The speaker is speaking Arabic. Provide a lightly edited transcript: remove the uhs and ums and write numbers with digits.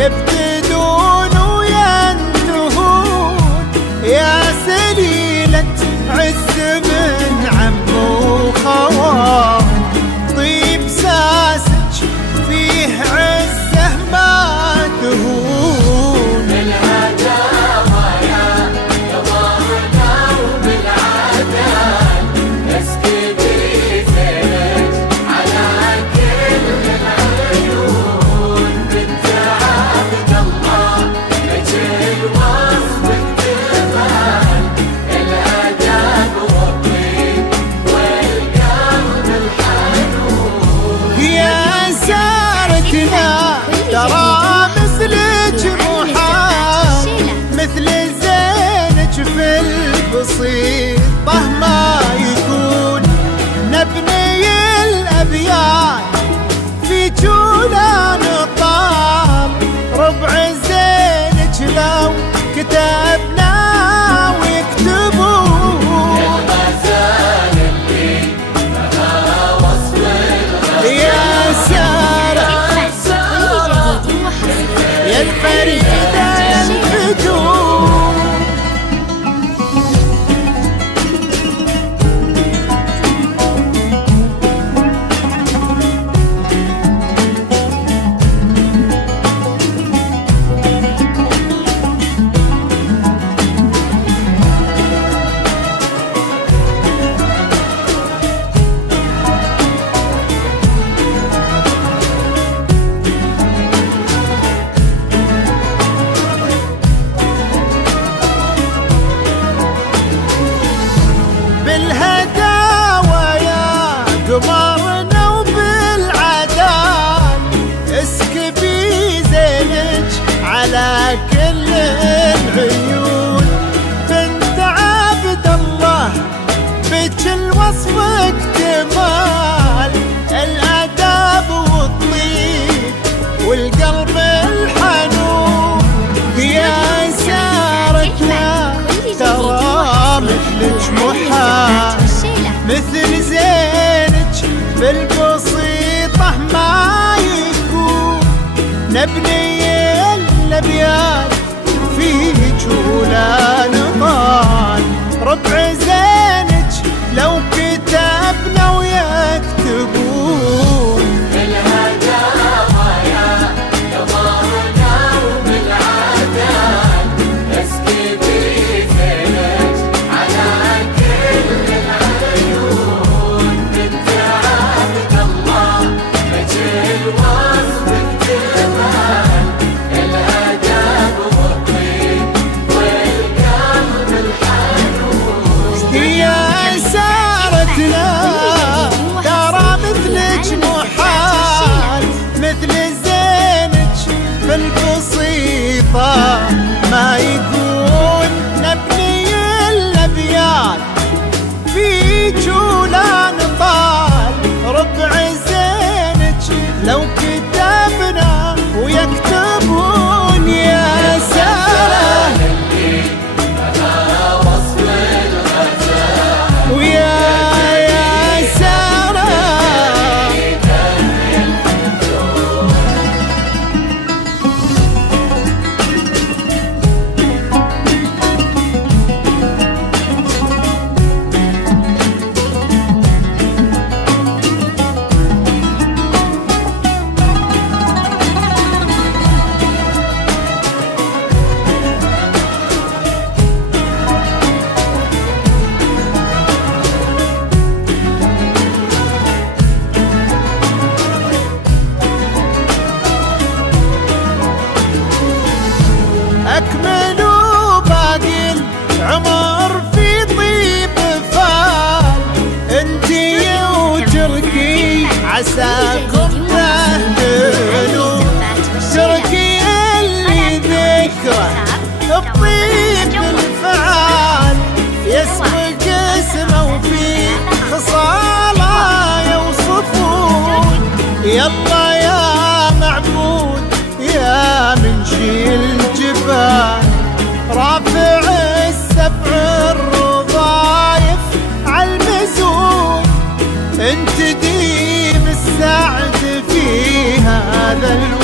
يبتدون وينتهون يا سليلة عز من عم وخوان. طيب ساسج فيه عزه ما تهون. بالهداوى يا ضارنا وبالعدال اسكبي زينك على كل العيون. بنت عبد الله مجد وصفك جمال الادب والطيب والقلب الحنون. يا سارتنا ترى مثلك محال مثل زينك في البسيطة ما يكون. نبني الأبيات في جولان طال ربع زينك لو كتبنا ويكتبون. الغزال اللي لها وصف الغزال يا سارة يا الفريدة يا الفتون. بالهداوى يا قمرنا وبالعدال اسكبي زينك على كل العيون. بنت عبد الله بك الوصف اكتمال الاداب والطيب والقلب الحنون. يا سارتنا ترى مثلك محال مثل زينك بالبسيطة ما يكون. نبني الأبيات في جولان طال ربع زينك لو كتبنا ويكتبون. بالهداوى يا ضارنا وبالعدال اسكبي زينك على كل العيون. بنت عبد الله مجد وصفك جمال الادب والطيب والقلب الحنون. يا سارتنا ترى مثلك محال مثل زينك بالبسيطة ما يكون. نبني الأبيات في جولان طال ربع زينك لو كتبنا ويكتبون. يا سارة لها وصف الغزال ويا سارة أكملوا باقي العمر في طيب فال. انتي وتركي عساكم تهدلوا. تركي اللي ذكره الطيب الفعال يسبق اسمه وفي خصاله يوصفون. يلا يا معبود يا منشي الجبال رافع السبع الرضايف عالمزون. انت ديم السعد في هذا الوقت